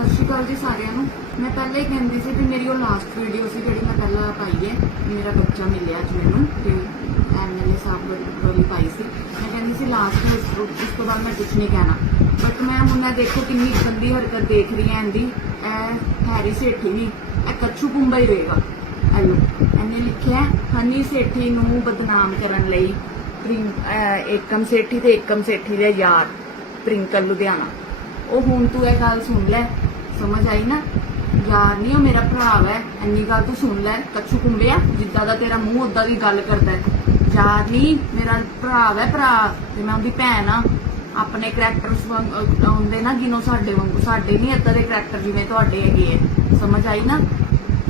ਸਤਿ ਸ਼੍ਰੀ ਅਕਾਲ ਜੀ ਸਾਰਿਆਂ ਨੂੰ। ਮੈਂ ਪਹਿਲਾਂ ਹੀ ਕਹਿੰਦੀ ਸੀ ਕਿ ਮੇਰੀ ਉਹ ਲਾਸਟ ਵੀਡੀਓ ਸੀ ਜਿਹੜੀ ਮੈਂ ਪਹਿਲਾਂ ਪਾਈ ਹੈ ਮੇਰਾ ਬੱਚਾ ਮਿਲਿਆ ਅੱਜ ਮੈਨੂੰ ਤੇ ਐਮਐਲਏ ਸਾਹਿਬ ਵਾਲੀ ਪਾਈ ਸੀ। ਮੈਂ ਕਹਿੰਦੀ ਸੀ ਲਾਸਟ ਇਸ ਉਸ ਤੋਂ ਬਾਅਦ ਮੈਂ ਕੁਝ ਨਹੀਂ ਕਹਿਣਾ। ਬਟ ਮੈਂ ਹੁਣ ਇਹ ਦੇਖੋ ਕਿੰਨੀ ਗੰਦੀ ਹਰਕਤ ਦੇਖ ਰਹੀ ਹਾਂ ਇਹਦੀ। ਇਹ ਹੈਰੀ ਸੇਠੀ ਵੀ ਇਹ ਕੱਛੂ ਕੁੰਬਾ ਹੀ ਰਹੇਗਾ। ਹੈਲੋ, ਇਹਨੇ ਲਿਖਿਆ, ਹਨੀ ਸੇਠੀ ਨੂੰ ਬਦਨਾਮ ਕਰਨ ਲਈ ਪ੍ਰਿੰ- ਏਕਮ ਸੇਠੀ ਤੇ ਏਕਮ ਸੇਠੀ ਦੇ ਯਾਰ, ਪ੍ਰਿੰਕਲ ਲੁਧਿਆਣਾ। ਉਹ ਹੁਣ ਤੂੰ ਇਹ ਗੱਲ ਸੁਣ ਲੈ ਸਮਝ ਆਈ ਨਾ? ਯਾਰ ਨਹੀਂ ਉਹ ਮੇਰਾ ਭਰਾ ਹੈ ਇੰਨੀ ਗੱਲ ਤੂੰ ਸੁਣ ਲੈ, ਕੱਛੂ ਕੁੰਬਿਆ, ਜਿੱਦਾਂ ਦਾ ਤੇਰਾ ਮੂੰਹ ਉਦਾਂ ਦੀ ਗੱਲ ਕਰਦਾ ਹੈ। ਯਾਰ ਨਹੀਂ ਮੇਰਾ ਭਰਾ ਹੈ ਭਰਾ, ਤੇ ਮੈਂ ਉਹਦੀ ਭੈਣ ਆ। ਆਪਣੇ ਕਰੈਕਟਰਸ ਹੁੰਦੇ ਨਾ ਜਿਨੋਂ ਸਾਡੇ ਵਾਂਗੂ, ਸਾਡੇ ਨਹੀਂ ਏਦਾਂ ਦੇ ਕਰੈਕਟਰ ਜਿਵੇਂ ਤੁਹਾਡੇ ਹੈਗੇ ਹੈ ਸਮਝ ਆਈ ਨਾ?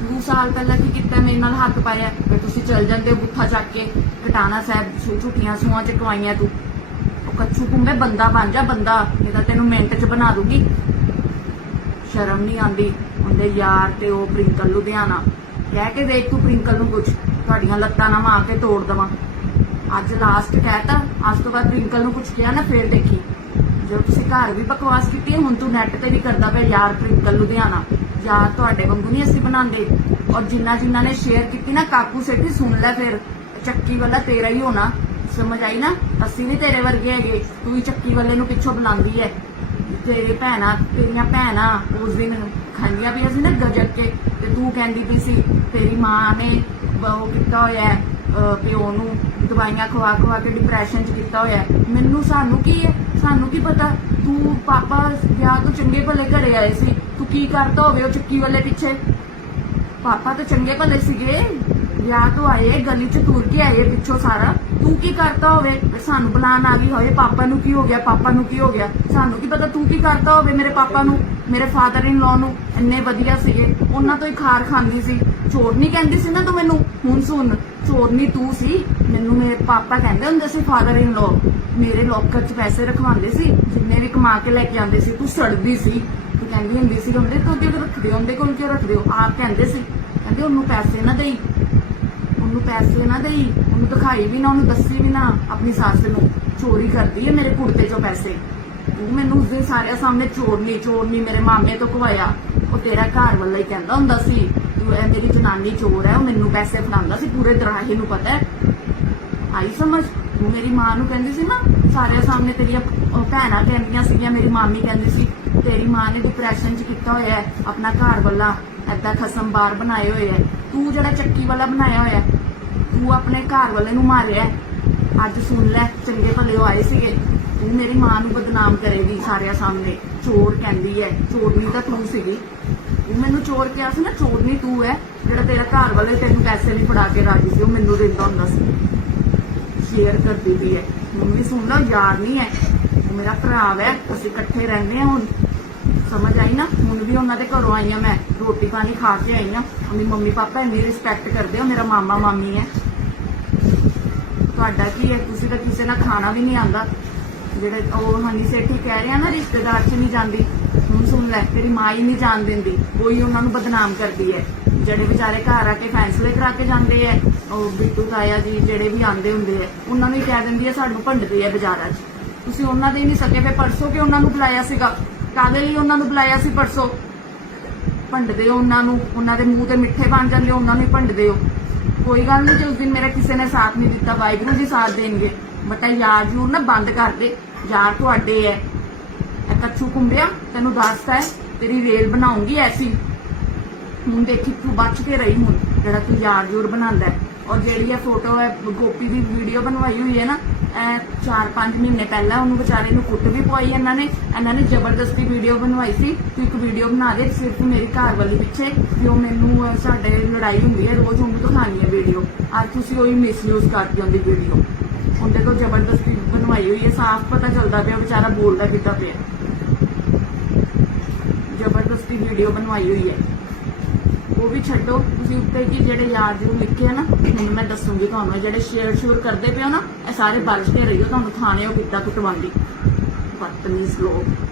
ਦੋ ਸਾਲ ਪਹਿਲਾਂ ਕੀ ਕੀਤਾ, ਮੇਰੇ ਨਾਲ ਹੱਥ ਪਾਇਆ, ਫਿਰ ਤੁਸੀਂ ਚਲ ਜਾਂਦੇ ਹੋ ਬੁੱਥਾ ਚੱਕ ਕੇ ਕਟਾਣਾ ਸਾਹਿਬ ਛੂ ਝੁੱਟੀਆਂ ਸੂਆਂ ਚ ਕਵਾਈਆਂ ਤੂੰ। ਉਹ ਕੱਛੂ ਕੁੰਬੇ ਬੰਦਾ ਬਣ ਜਾ, ਬੰਦਾ ਇਹਦਾ ਤੈਨੂੰ ਮਿੰਟ ਚ ਬਣਾ ਦੂਗੀ। ਸ਼ਰਮ ਨਹੀਂ ਆਂਦੀ ਉਹਦੇ ਯਾਰ ਤੇ ਉਹ ਪ੍ਰਿੰਕਲ ਲੁਧਿਆਣਾ। ਕਹਿ ਕੇ ਦੇਖ ਤੂੰ ਪ੍ਰਿੰਕਲ ਨੂੰ ਕੁਛ। ਤੁਹਾਡੀਆਂ ਲੱਤਾਂ ਨਾ ਮਾਰ ਕੇ ਤੋੜ ਦਵਾਂ। ਅੱਜ ਲਾਸਟ ਕਹਿਤਾ, ਅੱਜ ਤੋਂ ਬਾਅਦ ਪ੍ਰਿੰਕਲ ਨੂੰ ਕੁਛ ਕਿਹਾ ਨਾ, ਫੇਰ ਦੇਖੀ। ਜੋ ਤੁਸੀਂ ਘਰ ਵੀ ਬਕਵਾਸ ਕੀਤੀ ਹੁਣ ਤੂੰ ਨੈਟ ਤੇ ਵੀ ਕਰਦਾ ਪਿਆ ਯਾਰ ਪ੍ਰਿੰਕਲ ਲੁਧਿਆਣਾ। ਯਾਰ ਤੁਹਾਡੇ ਵਾਂਗੂ ਨਹੀਂ ਅਸੀਂ ਬਣਾਉਂਦੇ। ਔਰ ਜਿੰਨਾ ਜਿੰਨਾ ਨੇ ਸ਼ੇਅਰ ਕੀਤੀ ਨਾ, ਕਾਕੂ ਸੇਠੀ, ਸੁਣ ਲੈ ਫਿਰ। ਚੱਕੀ ਵਾਲਾ ਤੇਰਾ ਹੀ ਹੋਣਾ। ਸਮਝ ਆਈ ਨਾ? ਅਸੀਂ ਵੀ ਤੇਰੇ ਵਰਗੇ ਹੈਗੇ। ਤੂੰ ਹੀ ਚੱਕੀ ਵਾਲੇ ਨੂੰ ਪਿੱਛੋਂ ਬੁਲਾਉਂਦੀ ਹੈ। ਤੇਰੇ ਭੈਣਾ, ਤੇਰੀਆਂ ਭੈਣਾਂ ਉਸ ਦਿਨ ਖਾਂਦੀਆਂ ਵੀ ਸੀ ਨਾ ਗਜਕ ਕੇ ਤੇ ਤੂੰ ਕਹਿੰਦੀ ਪਈ ਸੀ, ਤੇਰੀ ਮਾਂ ਨੇ ਉਹ ਕੀਤਾ ਹੋਇਆ ਪਿਓ ਨੂੰ ਦਵਾਈਆਂ ਖਵਾ ਖਵਾ ਕੇ ਡਿਪਰੈਸ਼ਨ ਚ ਕੀਤਾ ਹੋਇਆ ਮੈਨੂੰ ਸਾਨੂੰ ਕੀ ਹੈ? ਸਾਨੂੰ ਕੀ ਪਤਾ? ਤੂੰ ਪਾਪਾ ਵਿਆਹ ਤੋਂ ਚੰਗੇ ਭਲੇ ਘਰੇ ਆਏ ਸੀ, ਤੂੰ ਕੀ ਕਰਦਾ ਹੋਵੇ ਉਹ ਚੱਕੀ ਵਾਲੇ ਪਿੱਛੇ? ਪਾਪਾ ਤਾਂ ਚੰਗੇ ਭਲੇ ਸੀਗੇ, ਵਿਆਹ ਤੋਂ ਆਏ, ਗਲੀ ਚ ਤੁਰ ਕੇ ਆਏ ਪਿੱਛੋਂ ਸਾਰਾ। ਤੂੰ ਕੀ ਕਰਤਾ ਹੋਵੇ? ਸਾਨੂੰ ਬੁਲਾਣ ਆ ਗਈ ਹੋਵੇ ਪਾਪਾ ਨੂੰ ਕੀ ਹੋ ਗਿਆ, ਪਾਪਾ ਨੂੰ ਕੀ ਹੋ ਗਿਆ? ਸਾਨੂੰ ਕੀ ਪਤਾ ਤੂੰ ਕੀ ਕਰਦਾ ਹੋਵੇ ਮੇਰੇ ਪਾਪਾ ਨੂੰ, ਮੇਰੇ ਫਾਦਰ ਇਨ ਲਾਅ ਨੂੰ? ਇੰਨੇ ਵਧੀਆ ਸੀਗੇ। ਉਹਨਾਂ ਤੋਂ ਹੀ ਖਾਰ ਖਾਂਦੀ ਸੀ। ਚੋਰ ਕਹਿੰਦੀ ਸੀ ਨਾ ਤੂੰ ਮੈਨੂੰ? ਹੁਣ ਸੁਣ ਚੋਰਨੀ ਤੂੰ ਸੀ। ਮੈਨੂੰ ਮੇਰੇ ਪਾਪਾ ਕਹਿੰਦੇ ਹੁੰਦੇ ਸੀ ਫਾਦਰ ਇਨ ਲਾਅ ਮੇਰੇ ਲੋਕਰ 'ਚ ਪੈਸੇ ਰਖਵਾਉਂਦੇ ਸੀ, ਜਿੰਨੇ ਵੀ ਕਮਾ ਕੇ ਲੈ ਕੇ ਆਉਂਦੇ ਸੀ, ਤੂੰ ਸੜਦੀ ਸੀ। ਤੂੰ ਕਹਿੰਦੀ ਹੁੰਦੀ ਸੀ ਹੁੰਦੇ ਤੂੰ ਕਿਉਂ ਰੱਖਦੇ ਹੋ, ਉਹਦੇ ਕੋਲ ਕਿਉਂ ਰੱਖਦੇ ਹੋ? ਆਪ ਕਹਿੰਦੇ ਸੀ। ਕਹਿੰਦੇ ਉਹਨੂੰ ਪੈਸੇ ਨਾ ਦੇਈ। ਉਹਨੂੰ ਪੈਸੇ ਨਾ ਦੇਈ, ਉਹਨੂੰ ਦਿਖਾਈ ਵੀ ਨਾ, ਉਹਨੂੰ ਦੱਸੀ ਵੀ ਨਾ, ਆਪਣੀ ਸੱਸ ਨੂੰ ਚੋਰੀ ਕਰਦੀ ਹੈ ਮੇਰੇ ਕੁੜਤੇ ਚੋਂ ਪੈਸੇ। ਤੂੰ ਮੈਨੂੰ ਉਸ ਦਿਨ ਸਾਰਿਆਂ ਸਾਹਮਣੇ ਚੋਰਨੀ ਚੋਰਨੀ ਮੇਰੇ ਮਾਮੇ ਤੋਂ ਕਵਾਇਆ ਉਹ ਤੇਰਾ ਘਰ ਵਾਲਾ ਹੀ ਕਹਿੰਦਾ ਹੁੰਦਾ ਸੀ ਤੂੰ ਇਹ ਮੇਰੀ ਜਨਾਨੀ ਚੋਰ ਹੈ, ਉਹ ਮੈਨੂੰ ਪੈਸੇ ਫੜਾਉਂਦਾ ਸੀ, ਪੂਰੇ ਦਰਾਹੇ ਨੂੰ ਪਤਾ ਹੈ। ਆਈ ਸਮਝ? ਮੇਰੀ ਮਾਂ ਨੂੰ ਕਹਿੰਦੀ ਸੀ ਨਾ, ਸਾਰਿਆਂ ਸਾਹਮਣੇ ਤੇਰੀਆਂ ਉਹ ਭੈਣਾਂ ਕਹਿੰਦੀਆਂ ਸੀਗੀਆਂ, ਮੇਰੀ ਮਾਮੀ ਕਹਿੰਦੀ ਸੀ, ਤੇਰੀ ਮਾਂ ਨੇ ਡਿਪਰੈਸ਼ਨ ਚ ਕੀਤਾ ਹੋਇਆ ਹੈ, ਆਪਣਾ ਘਰ ਵਾਲਾ ਐਦਾਂ ਖਸਮ ਬਾਰ ਬਣਾਏ ਹੋਏ ਹੈ। ਤੂੰ ਜਿਹੜਾ ਚੱਕੀ ਵਾਲਾ ਬਣਾਇਆ ਹੋਇਆ ਤੂੰ ਆਪਣੇ ਘਰ ਵਾਲੇ ਨੂੰ ਮਾਰਿਆ ਅੱਜ ਸੁਣ ਲੈ, ਚੰਗੇ ਭਲੇ ਉਹ ਆਏ ਸੀਗੇ ਤੂੰ ਮੇਰੀ ਮਾਂ ਨੂੰ ਬਦਨਾਮ ਕਰੇਗੀ ਸਾਰਿਆਂ ਸਾਹਮਣੇ, ਚੋਰ ਕਹਿੰਦੀ ਹੈ, ਚੋਰਨੀ ਤਾਂ ਤੂੰ ਸੀਗੀ। ਤੂੰ ਮੈਨੂੰ ਚੋਰ ਕਿਹਾ ਸੀ ਨਾ, ਚੋਰਨੀ ਤੂੰ ਹੈ, ਜਿਹੜਾ ਤੇਰਾ ਘਰ ਵਾਲੇ ਤੈਨੂੰ ਪੈਸੇ ਨਹੀਂ ਫੜਾ ਕੇ ਰਾਜੀ ਸੀ, ਉਹ ਮੈਨੂੰ ਦਿੰਦਾ ਹੁੰਦਾ ਸੀ। ਸ਼ੇਅਰ ਕਰਦੀ ਵੀ ਹੈ। ਮੰਮੀ ਸੁਣ ਲਓ ਯਾਰ ਨਹੀਂ ਹੈ। ਉਹ ਮੇਰਾ ਭਰਾ ਹੈ ਅਸੀਂ ਇਕੱਠੇ ਰਹਿੰਦੇ ਹਾਂ ਹੁਣ। ਸਮਝ ਆਈ ਨਾ? ਹੁਣ ਵੀ ਉਹਨਾਂ ਦੇ ਘਰੋਂ ਆਈ ਆ ਮੈਂ। ਰੋਟੀ ਪਾਣੀ ਖਾ ਕੇ ਆਈ ਹਾਂ। ਉਹਦੀ ਮੰਮੀ ਪਾਪਾ ਇੰਨੀ ਰਿਸਪੈਕਟ ਕਰਦੇ ਹੋ, ਮੇਰਾ ਮਾਮਾ ਮਾਮੀ ਹੈ। ਤੁਹਾਡਾ ਕੀ ਹੈ? ਤੁਸੀਂ ਤਾਂ ਕਿਸੇ ਨਾਲ ਖਾਣਾ ਵੀ ਨਹੀਂ ਆਂਦਾ ਜਿਹੜੇ ਉਹ ਹਨੀ ਸੇਠੀ ਕਹਿ ਰਿਹਾ ਨਾ, ਰਿਸ਼ਤੇਦਾਰ ਚ ਨਹੀਂ ਜਾਂਦੀ। ਹੁਣ ਸੁਣ ਲੈ, ਤੇਰੀ ਮਾਂ ਹੀ ਨਹੀਂ ਜਾਣ ਦਿੰਦੀ। ਕੋਈ ਉਹਨਾਂ ਨੂੰ ਬਦਨਾਮ ਕਰਦੀ ਹੈ। ਜਿਹੜੇ ਵਿਚਾਰੇ ਘਰ ਆ ਕੇ ਫੈਸਲੇ ਕਰਾ ਕੇ ਜਾਂਦੇ ਐ ਉਹ ਬਿੱਟੂ ਤਾਇਆ ਜੀ ਜਿਹੜੇ ਵੀ ਆਂਦੇ ਹੁੰਦੇ ਐ ਉਹਨਾਂ ਨੂੰ ਹੀ ਕਹਿ ਦਿੰਦੀ ਐ ਸਾਨੂੰ ਭੰਡਦੇ ਐ ਬਾਜ਼ਾਰਾਂ 'ਚ। ਤੁਸੀਂ ਉਹਨਾਂ ਦੇ ਨਹੀਂ ਸਕੇ ਫੇ ਪਰਸੋਂ ਕਿ ਉਹਨਾਂ ਨੂੰ ਬੁਲਾਇਆ ਸੀਗਾ? ਕਾਦੇ ਲਈ ਉਹਨਾਂ ਨੂੰ ਬੁਲਾਇਆ ਸੀ ਪਰਸੋਂ? ਭੰਡਦੇ ਹੋ ਉਹਨਾਂ ਨੂੰ, ਉਹਨਾਂ ਦੇ ਮੂੰਹ ਤੇ ਮਿੱਠੇ ਬਣ ਜਾਂਦੇ ਹੋ, ਉਹਨਾਂ ਨੂੰ ਹੀ ਭੰਡਦੇ ਹੋ। ਕੋਈ ਗੱਲ ਨਹੀਂ, ਜੇ ਉਸ ਦਿਨ ਮੇਰਾ ਕਿਸੇ ਨੇ ਸਾਥ ਨਹੀਂ ਦਿੱਤਾ, ਵਾਹਿਗੁਰੂ ਜੀ ਸਾਥ ਦੇਣਗੇ। ਬਟਾ ਯਾਰ ਜੂਰ ਨਾ ਬੰਦ ਕਰ ਦੇ, ਯਾਰ ਤੁਹਾਡੇ ਐ ਇਹ ਕੱਛੂ ਕੁੰਬਿਆ ਤੈਨੂੰ ਦੱਸਦਾ ਹੈ ਤੇਰੀ ਰੇਲ ਬਣਾਉਂਗੀ ਐਸੀ। ਹੁਣ ਦੇਖੀ ਤੂੰ ਬਚ ਕੇ ਰਹੀ ਹੁਣ ਜਿਹੜਾ ਤੂੰ ਯਾਰ ਜੂਰ ਬਣਾਉਂਦਾ ਹੈ। ਔਰ ਜਿਹੜੀ ਇਹ ਫੋਟੋ ਹੈ ਗੋਪੀ ਦੀ ਵੀਡੀਓ ਬਣਵਾਈ ਹੋਈ ਹੈ ਨਾ ਇਹ 4-5 ਮਹੀਨੇ ਪਹਿਲਾਂ ਉਹਨੂੰ ਵਿਚਾਰੇ ਨੂੰ ਕੁੱਟ ਵੀ ਪਵਾਈ ਇਹਨਾਂ ਨੇ ਇਹਨਾਂ ਨੇ ਜ਼ਬਰਦਸਤੀ ਵੀਡੀਓ ਬਣਵਾਈ ਸੀ। ਤੂੰ ਇੱਕ ਵੀਡੀਓ ਬਣਾ ਦੇ ਸਿਰਫ ਮੇਰੀ ਘਰ ਵਾਲੀ ਪਿੱਛੇ ਕਿ ਉਹ ਮੈਨੂੰ ਅਹ, ਸਾਡੇ ਲੜਾਈ ਹੁੰਦੀ ਹੈ ਰੋਜ਼ ਉਹਨੂੰ ਦਿਖਾਣੀ ਹੈ ਵੀਡੀਓ ਅੱਜ ਤੁਸੀਂ ਉਹੀ ਮਿਸਯੂਜ਼ ਕਰਦੇ ਹੋ ਦੀ ਵੀਡੀਓ ਉਹਦੇ ਤੋਂ ਜ਼ਬਰਦਸਤੀ ਬਣਵਾਈ ਹੋਈ ਹੈ ਸਾਫ਼ ਪਤਾ ਚੱਲਦਾ ਪਿਆ ਵਿਚਾਰਾ ਬੋਲਦਾ ਕਿੱਦਾਂ ਪਿਆ। ਜ਼ਬਰਦਸਤੀ ਵੀਡੀਓ ਬਣਵਾਈ ਹੋਈ ਹੈ। ਉਹ ਵੀ ਛੱਡੋ। ਤੁਸੀਂ ਉੱਤੇ ਕੀ ਜਿਹੜੇ ਯਾਰ ਜਿਹਨੂੰ ਲਿਖੇ ਆ ਨਾ ਹੁਣ ਮੈਂ ਦੱਸੂਗੀ ਤੁਹਾਨੂੰ। ਇਹ ਜਿਹੜੇ ਸ਼ੇਅਰ ਸ਼ੁਰ ਕਰਦੇ ਪਿਓ ਨਾ, ਇਹ ਸਾਰੇ ਬਰਸ਼ਦੇ ਰਹੀਓ। ਤੁਹਾਨੂੰ ਥਾਣੇ ਉਹ ਕਿੱਦਾਂ ਕੁੱਟਵਾਉਂਦੀ। ਬਦਤਮੀਜ਼ ਲੋਕ।